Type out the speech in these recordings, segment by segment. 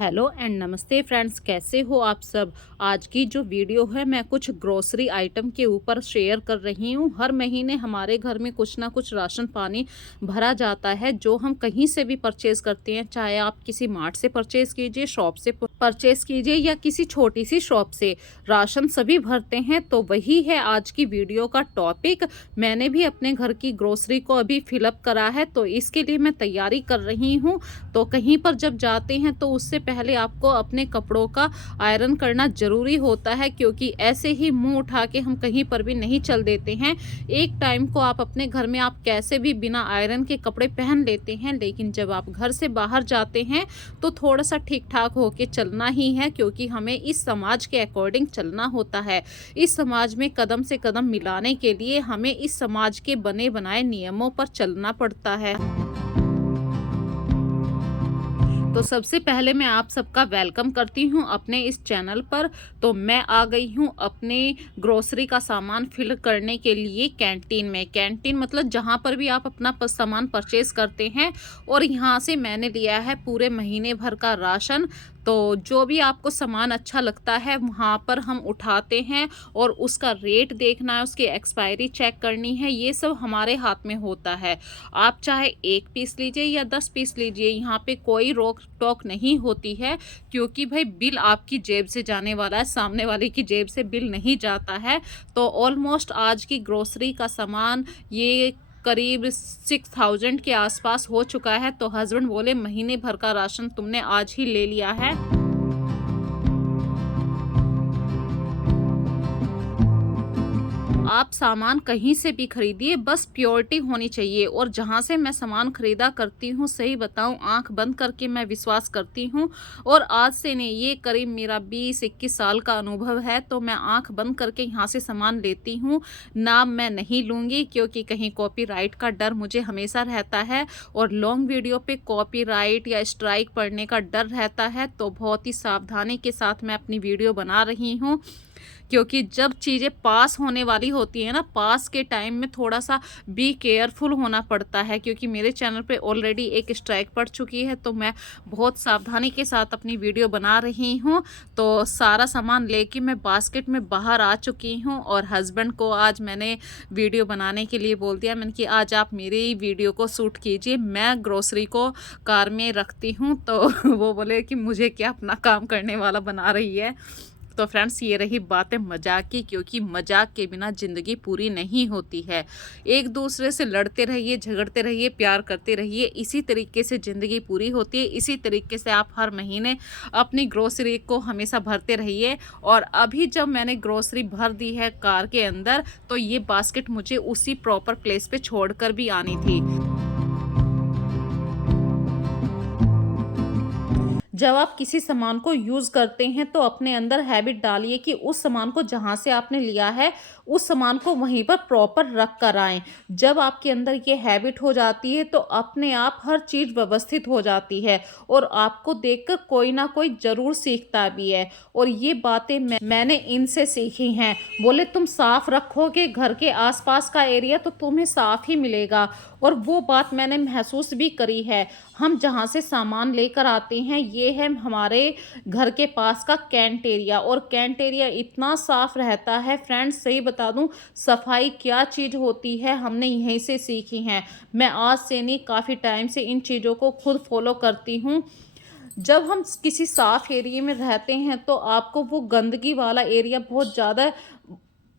Hello and नमस्ते friends, कैसे हो आप सब। आज की जो वीडियो है मैं कुछ ग्रोसरी आइटम के ऊपर शेयर कर रही हूँ। हर महीने हमारे घर में कुछ ना कुछ राशन पानी भरा जाता है जो हम कहीं से भी परचेज करते हैं, चाहे आप किसी मार्ट से परचेज कीजिए, शॉप से परचेज कीजिए या किसी छोटी सी शॉप से, राशन सभी भरते हैं। तो वही है आज की वीडियो का टॉपिक। मैंने भी अपने घर की ग्रोसरी को अभी फिलअप करा है, तो इसके लिए मैं तैयारी कर रही हूँ। तो कहीं पर जब जाते हैं तो उससे पहले आपको अपने कपड़ों का आयरन करना ज़रूरी होता है, क्योंकि ऐसे ही मुंह उठा के हम कहीं पर भी नहीं चल देते हैं। एक टाइम को आप अपने घर में आप कैसे भी बिना आयरन के कपड़े पहन लेते हैं, लेकिन जब आप घर से बाहर जाते हैं तो थोड़ा सा ठीक ठाक होके चलना ही है, क्योंकि हमें इस समाज के अकॉर्डिंग चलना होता है। इस समाज में कदम से कदम मिलाने के लिए हमें इस समाज के बने बनाए नियमों पर चलना पड़ता है। तो सबसे पहले मैं आप सबका वेलकम करती हूँ अपने इस चैनल पर। तो मैं आ गई हूँ अपने ग्रोसरी का सामान फिल करने के लिए कैंटीन में। कैंटीन मतलब जहाँ पर भी आप अपना सामान परचेज करते हैं, और यहाँ से मैंने लिया है पूरे महीने भर का राशन। तो जो भी आपको सामान अच्छा लगता है वहाँ पर हम उठाते हैं, और उसका रेट देखना है, उसकी एक्सपायरी चेक करनी है, ये सब हमारे हाथ में होता है। आप चाहे 1 पीस लीजिए या 10 पीस लीजिए, यहाँ पे कोई रोक टोक नहीं होती है, क्योंकि भाई बिल आपकी जेब से जाने वाला है, सामने वाले की जेब से बिल नहीं जाता है। तो ऑलमोस्ट आज की ग्रोसरी का सामान ये करीब 6000 के आसपास हो चुका है। तो हस्बैंड बोले महीने भर का राशन तुमने आज ही ले लिया है। आप सामान कहीं से भी खरीदिए, बस प्योरिटी होनी चाहिए। और जहाँ से मैं सामान खरीदा करती हूँ, सही बताऊँ, आंख बंद करके मैं विश्वास करती हूँ। और आज से नहीं, ये करीब मेरा 20-21 साल का अनुभव है। तो मैं आंख बंद करके यहाँ से सामान लेती हूँ। नाम मैं नहीं लूँगी, क्योंकि कहीं कॉपीराइट का डर मुझे हमेशा रहता है, और लॉन्ग वीडियो पे कॉपीराइट या स्ट्राइक पड़ने का डर रहता है। तो बहुत ही सावधानी के साथ मैं अपनी वीडियो बना रही हूँ, क्योंकि जब चीज़ें पास होने वाली होती है ना, पास के टाइम में थोड़ा सा बी केयरफुल होना पड़ता है, क्योंकि मेरे चैनल पे ऑलरेडी एक स्ट्राइक पड़ चुकी है। तो मैं बहुत सावधानी के साथ अपनी वीडियो बना रही हूँ। तो सारा सामान लेके मैं बास्केट में बाहर आ चुकी हूँ, और हस्बैंड को आज मैंने वीडियो बनाने के लिए बोल दिया। मैंने कि आज आप मेरी वीडियो को शूट कीजिए, मैं ग्रोसरी को कार में रखती हूँ। तो वो बोले कि मुझे क्या अपना काम करने वाला बना रही है। तो फ्रेंड्स, ये रही बातें मजाक की, क्योंकि मजाक के बिना ज़िंदगी पूरी नहीं होती है। एक दूसरे से लड़ते रहिए, झगड़ते रहिए, प्यार करते रहिए, इसी तरीके से ज़िंदगी पूरी होती है। इसी तरीके से आप हर महीने अपनी ग्रोसरी को हमेशा भरते रहिए। और अभी जब मैंने ग्रोसरी भर दी है कार के अंदर, तो ये बास्केट मुझे उसी प्रॉपर प्लेस पे छोड़कर भी आनी थी। जब आप किसी सामान को यूज़ करते हैं तो अपने अंदर हैबिट डालिए कि उस सामान को जहाँ से आपने लिया है, उस सामान को वहीं पर प्रॉपर रख कर आएँ। जब आपके अंदर ये हैबिट हो जाती है तो अपने आप हर चीज़ व्यवस्थित हो जाती है, और आपको देखकर कोई ना कोई ज़रूर सीखता भी है। और ये बातें मैंने इनसे सीखी हैं। बोले तुम साफ रखोगे घर के आसपास का एरिया तो तुम्हें साफ ही मिलेगा, और वो बात मैंने महसूस भी करी है। हम जहाँ से सामान लेकर आते हैं, ये है हमारे घर के पास का कैंट एरिया, और कैंट एरिया इतना साफ रहता है फ्रेंड्स, सही बता दूं, सफाई क्या चीज़ होती है हमने यहीं से सीखी है। मैं आज से नहीं, काफ़ी टाइम से इन चीज़ों को खुद फॉलो करती हूँ। जब हम किसी साफ एरिया में रहते हैं तो आपको वो गंदगी वाला एरिया बहुत ज़्यादा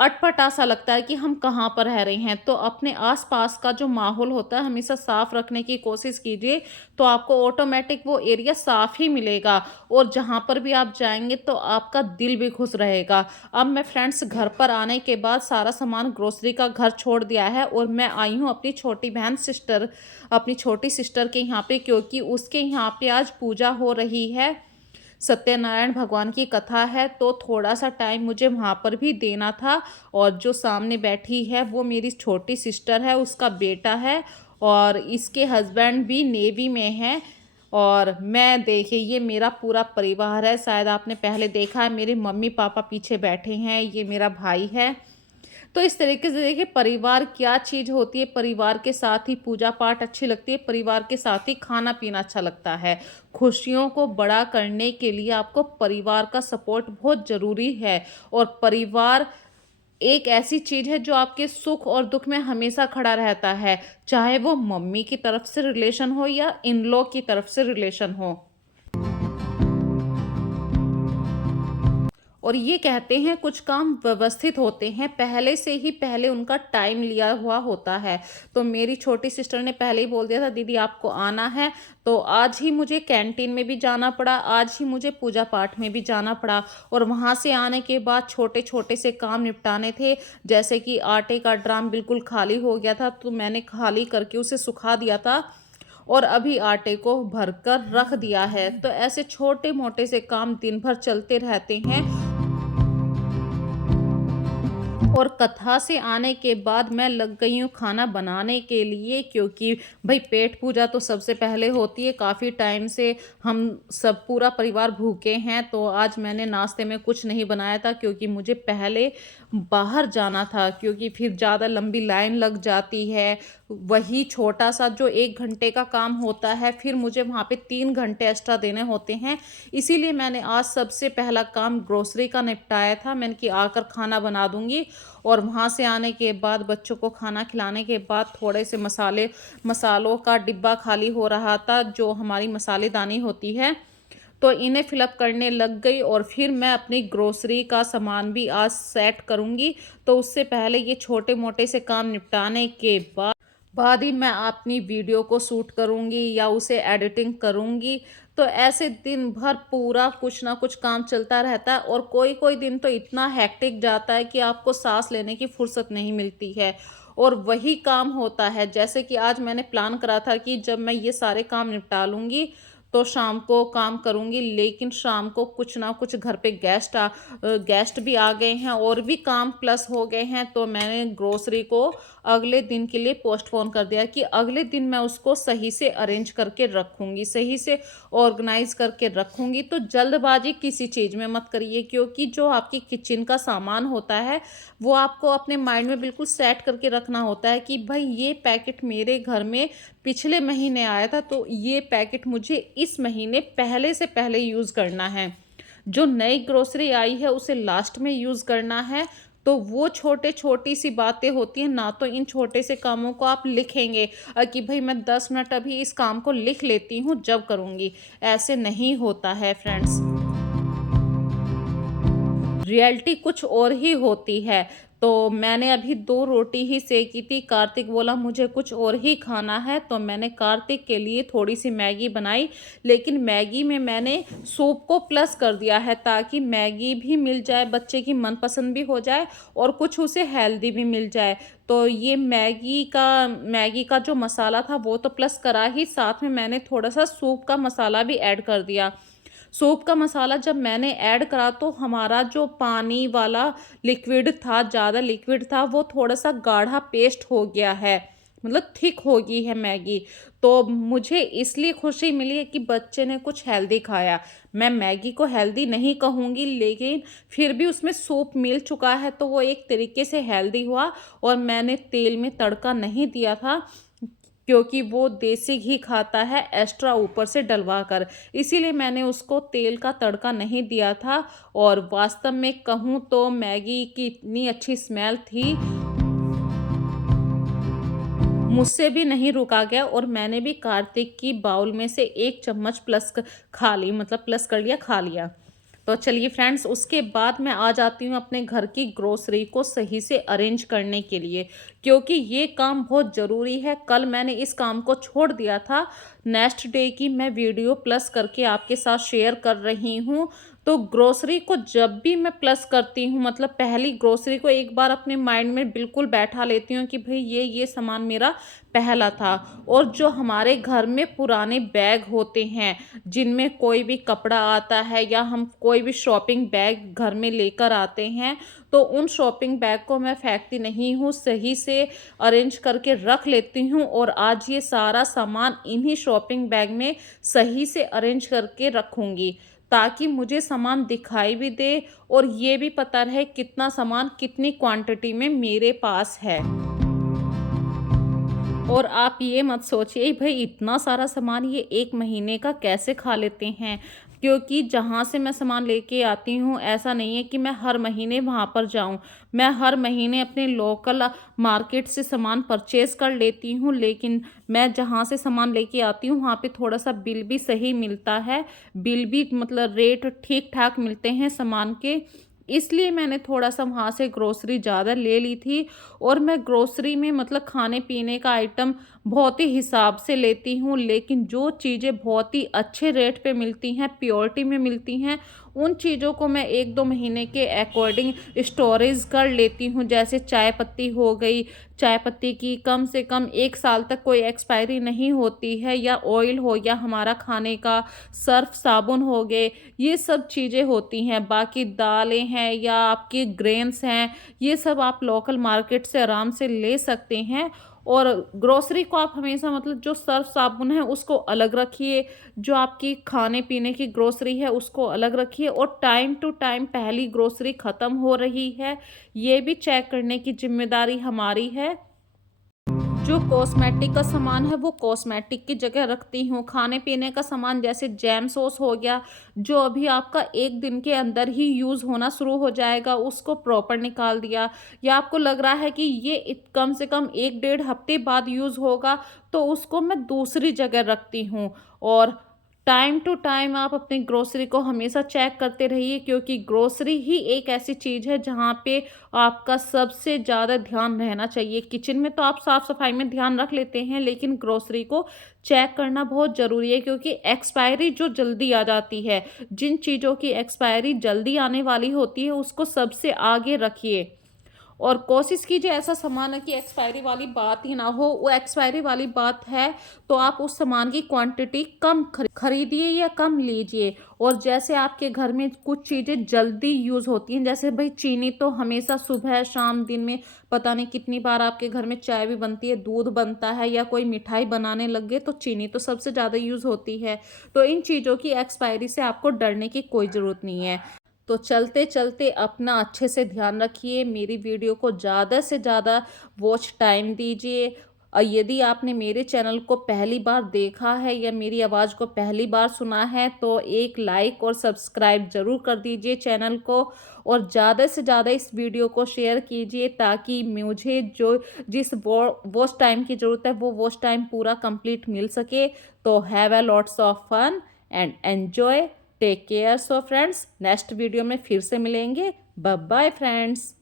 अटपटा सा लगता है कि हम कहाँ पर रह रहे हैं। तो अपने आसपास का जो माहौल होता है हमेशा साफ रखने की कोशिश कीजिए, तो आपको ऑटोमेटिक वो एरिया साफ ही मिलेगा, और जहाँ पर भी आप जाएंगे तो आपका दिल भी खुश रहेगा। अब मैं फ्रेंड्स घर पर आने के बाद सारा सामान ग्रोसरी का घर छोड़ दिया है, और मैं आई हूँ अपनी छोटी बहन सिस्टर, अपनी छोटी सिस्टर के यहाँ पे, क्योंकि उसके यहाँ पे आज पूजा हो रही है, सत्यनारायण भगवान की कथा है। तो थोड़ा सा टाइम मुझे वहाँ पर भी देना था। और जो सामने बैठी है वो मेरी छोटी सिस्टर है, उसका बेटा है, और इसके हस्बैंड भी नेवी में हैं। और मैं, देखिए, ये मेरा पूरा परिवार है। शायद आपने पहले देखा है, मेरे मम्मी पापा पीछे बैठे हैं, ये मेरा भाई है। तो इस तरीके से देखिए परिवार क्या चीज़ होती है, परिवार के साथ ही पूजा पाठ अच्छी लगती है, परिवार के साथ ही खाना-पीना अच्छा लगता है। खुशियों को बड़ा करने के लिए आपको परिवार का सपोर्ट बहुत ज़रूरी है और परिवार एक ऐसी चीज़ है जो आपके सुख और दुख में हमेशा खड़ा रहता है, चाहे वो मम्मी की तरफ से रिलेशन हो या इन-लॉ की तरफ से रिलेशन हो। और ये कहते हैं कुछ काम व्यवस्थित होते हैं, पहले से ही पहले उनका टाइम लिया हुआ होता है। तो मेरी छोटी सिस्टर ने पहले ही बोल दिया था दीदी आपको आना है, तो आज ही मुझे कैंटीन में भी जाना पड़ा, आज ही मुझे पूजा पाठ में भी जाना पड़ा और वहाँ से आने के बाद छोटे-छोटे से काम निपटाने थे, जैसे कि आटे का ड्रम बिल्कुल खाली हो गया था, तो मैंने खाली करके उसे सुखा दिया था और अभी आटे को भरकर रख दिया है। तो ऐसे छोटे-मोटे से काम दिन भर चलते रहते हैं। और कथा से आने के बाद मैं लग गई हूँ खाना बनाने के लिए, क्योंकि भाई पेट पूजा तो सबसे पहले होती है। काफ़ी टाइम से हम सब पूरा परिवार भूखे हैं, तो आज मैंने नाश्ते में कुछ नहीं बनाया था क्योंकि मुझे पहले बाहर जाना था, क्योंकि फिर ज़्यादा लंबी लाइन लग जाती है। वही छोटा सा जो 1 घंटे का काम होता है, फिर मुझे वहाँ पे 3 घंटे एक्स्ट्रा देने होते हैं। इसीलिए मैंने आज सबसे पहला काम ग्रोसरी का निपटाया था। मैंने कि आकर खाना बना दूँगी और वहाँ से आने के बाद बच्चों को खाना खिलाने के बाद थोड़े से मसालों का डिब्बा खाली हो रहा था, जो हमारी मसालेदानी होती है, तो इन्हें फिलअप करने लग गई और फिर मैं अपनी ग्रोसरी का सामान भी आज सेट करूँगी। तो उससे पहले ये छोटे-मोटे से काम निपटाने के बाद ही मैं अपनी वीडियो को शूट करूँगी या उसे एडिटिंग करूँगी। तो ऐसे दिन भर पूरा कुछ ना कुछ काम चलता रहता है और कोई-कोई दिन तो इतना हेक्टिक जाता है कि आपको साँस लेने की फुर्सत नहीं मिलती है। और वही काम होता है, जैसे कि आज मैंने प्लान करा था कि जब मैं ये सारे काम निपटा लूँगी, तो शाम को काम करूँगी, लेकिन शाम को कुछ ना कुछ घर पे गेस्ट भी आ गए हैं और भी काम प्लस हो गए हैं, तो मैंने ग्रोसरी को अगले दिन के लिए पोस्टपोन कर दिया कि अगले दिन मैं उसको सही से अरेंज करके रखूँगी, सही से ऑर्गेनाइज़ करके रखूँगी। तो जल्दबाज़ी किसी चीज़ में मत करिए, क्योंकि जो आपकी किचन का सामान होता है, वो आपको अपने माइंड में बिल्कुल सेट करके रखना होता है कि भई ये पैकेट मेरे घर में पिछले महीने आया था, तो ये पैकेट मुझे इस महीने पहले से पहले यूज़ करना है। जो नई ग्रोसरी आई है उसे लास्ट में यूज़ करना है। तो वो छोटी सी बातें होती हैं ना, तो इन छोटे से कामों को आप लिखेंगे कि भई मैं 10 मिनट अभी इस काम को लिख लेती हूँ जब करूँगी। ऐसे नहीं होता है फ्रेंड्स। रियलिटी कुछ और ही होती है। तो मैंने अभी 2 रोटी ही सेकी थी, कार्तिक बोला मुझे कुछ और ही खाना है, तो मैंने कार्तिक के लिए थोड़ी-सी मैगी बनाई, लेकिन मैगी में मैंने सूप को प्लस कर दिया है ताकि मैगी भी मिल जाए, बच्चे की मनपसंद भी हो जाए और कुछ उसे हेल्दी भी मिल जाए। तो ये मैगी का जो मसाला था वो तो प्लस करा ही, साथ में मैंने थोड़ा-सा सूप का मसाला भी ऐड कर दिया। सूप का मसाला जब मैंने ऐड करा तो हमारा जो पानी वाला लिक्विड था, ज़्यादा लिक्विड था, वो थोड़ा-सा गाढ़ा पेस्ट हो गया है, मतलब थिक हो गई है मैगी। तो मुझे इसलिए खुशी मिली है कि बच्चे ने कुछ हेल्दी खाया। मैं मैगी को हेल्दी नहीं कहूँगी, लेकिन फिर भी उसमें सूप मिल चुका है, तो वो एक तरीके से हेल्दी हुआ और मैंने तेल में तड़का नहीं दिया था, क्योंकि वो देसी घी खाता है एक्स्ट्रा ऊपर से डलवा कर, इसीलिए मैंने उसको तेल का तड़का नहीं दिया था। और वास्तव में कहूँ तो मैगी की इतनी अच्छी स्मेल थी, मुझसे भी नहीं रुका गया और मैंने भी कार्तिक की बाउल में से 1 चम्मच खा ली, मतलब प्लस कर लिया, खा लिया। तो चलिए फ्रेंड्स, उसके बाद मैं आ जाती हूँ अपने घर की ग्रोसरी को सही से अरेंज करने के लिए, क्योंकि ये काम बहुत ज़रूरी है। कल मैंने इस काम को छोड़ दिया था, नेक्स्ट डे की मैं वीडियो प्लस करके आपके साथ शेयर कर रही हूँ। तो ग्रोसरी को जब भी मैं प्लस करती हूँ, मतलब पहली ग्रोसरी को एक बार अपने माइंड में बिल्कुल बैठा लेती हूँ कि भाई ये सामान मेरा पहला था। और जो हमारे घर में पुराने बैग होते हैं, जिनमें कोई भी कपड़ा आता है या हम कोई भी शॉपिंग बैग घर में लेकर आते हैं, तो उन शॉपिंग बैग को मैं फेंकती नहीं हूँ, सही से अरेंज करके रख लेती हूँ। और आज ये सारा सामान इन्हीं शॉपिंग बैग में सही से अरेंज करके रखूँगी। ताकि मुझे सामान दिखाई भी दे और ये भी पता रहे कितना सामान कितनी क्वांटिटी में मेरे पास है। और आप ये मत सोचिए भई इतना सारा सामान ये 1 महीने का कैसे खा लेते हैं? क्योंकि जहाँ से मैं सामान लेके आती हूँ, ऐसा नहीं है कि मैं हर महीने वहाँ पर जाऊँ। मैं हर महीने अपने लोकल मार्केट से सामान परचेज़ कर लेती हूँ, लेकिन मैं जहाँ से सामान लेके आती हूँ, वहाँ पे थोड़ा-सा बिल भी सही मिलता है। बिल भी मतलब रेट ठीक-ठाक मिलते हैं सामान के, इसलिए मैंने थोड़ा-सा वहाँ से ग्रोसरी ज़्यादा ले ली थी। और मैं ग्रोसरी में मतलब खाने-पीने का आइटम बहुत ही हिसाब से लेती हूँ, लेकिन जो चीज़ें बहुत ही अच्छे रेट पे मिलती हैं, प्योरिटी में मिलती हैं, उन चीज़ों को मैं 1-2 महीने के अकॉर्डिंग स्टोरेज कर लेती हूँ। जैसे चाय पत्ती हो गई, चाय पत्ती की कम से कम 1 साल तक कोई एक्सपायरी नहीं होती है, या ऑयल हो गया हमारा खाने का, सर्फ़ साबुन हो गए, ये सब चीज़ें होती हैं। बाकी दालें हैं या आपके ग्रेन्स हैं, ये सब आप लोकल मार्केट से आराम से ले सकते हैं। और ग्रोसरी को आप हमेशा मतलब जो सर्फ़ साबुन है उसको अलग रखिए, जो आपकी खाने-पीने की ग्रोसरी है उसको अलग रखिए, और टाइम टू टाइम पहली ग्रोसरी ख़त्म हो रही है, ये भी चेक करने की ज़िम्मेदारी हमारी है। जो कॉस्मेटिक का सामान है वो कॉस्मेटिक की जगह रखती हूँ। खाने-पीने का सामान जैसे जैम सॉस हो गया, जो अभी आपका 1 दिन के अंदर ही यूज़ होना शुरू हो जाएगा, उसको प्रॉपर निकाल दिया। या आपको लग रहा है कि ये कम से कम 1 डेढ़ हफ्ते बाद यूज़ होगा, तो उसको मैं दूसरी जगह रखती हूँ। और टाइम टू टाइम आप अपनी ग्रोसरी को हमेशा चेक करते रहिए, क्योंकि ग्रोसरी ही एक ऐसी चीज़ है जहाँ पे आपका सबसे ज़्यादा ध्यान रहना चाहिए। किचन में तो आप साफ-सफाई में ध्यान रख लेते हैं, लेकिन ग्रोसरी को चेक करना बहुत ज़रूरी है, क्योंकि एक्सपायरी जो जल्दी आ जाती है, जिन चीज़ों की एक्सपायरी जल्दी आने वाली होती है, उसको सबसे आगे रखिए। और कोशिश कीजिए ऐसा सामान है कि एक्सपायरी वाली बात ही ना हो। वो एक्सपायरी वाली बात है तो आप उस सामान की क्वांटिटी कम खरीदिए या कम लीजिए। और जैसे आपके घर में कुछ चीज़ें जल्दी यूज़ होती हैं, जैसे भाई चीनी तो हमेशा सुबह शाम दिन में पता नहीं कितनी बार आपके घर में चाय भी बनती है, दूध बनता है, या कोई मिठाई बनाने लग गए तो चीनी तो सबसे ज़्यादा यूज़ होती है। तो इन चीज़ों की एक्सपायरी से आपको डरने की कोई ज़रूरत नहीं है। तो चलते-चलते अपना अच्छे से ध्यान रखिए, मेरी वीडियो को ज़्यादा से ज़्यादा वॉच टाइम दीजिए। यदि आपने मेरे चैनल को पहली बार देखा है या मेरी आवाज़ को पहली बार सुना है, तो एक लाइक और सब्सक्राइब ज़रूर कर दीजिए चैनल को, और ज़्यादा से ज़्यादा इस वीडियो को शेयर कीजिए, ताकि मुझे जो जिस वॉच टाइम की ज़रूरत है वो वॉच टाइम पूरा कंप्लीट मिल सके। तो have a lots of fun and enjoy. Take care. So friends, next video में फिर से मिलेंगे। Bye bye friends.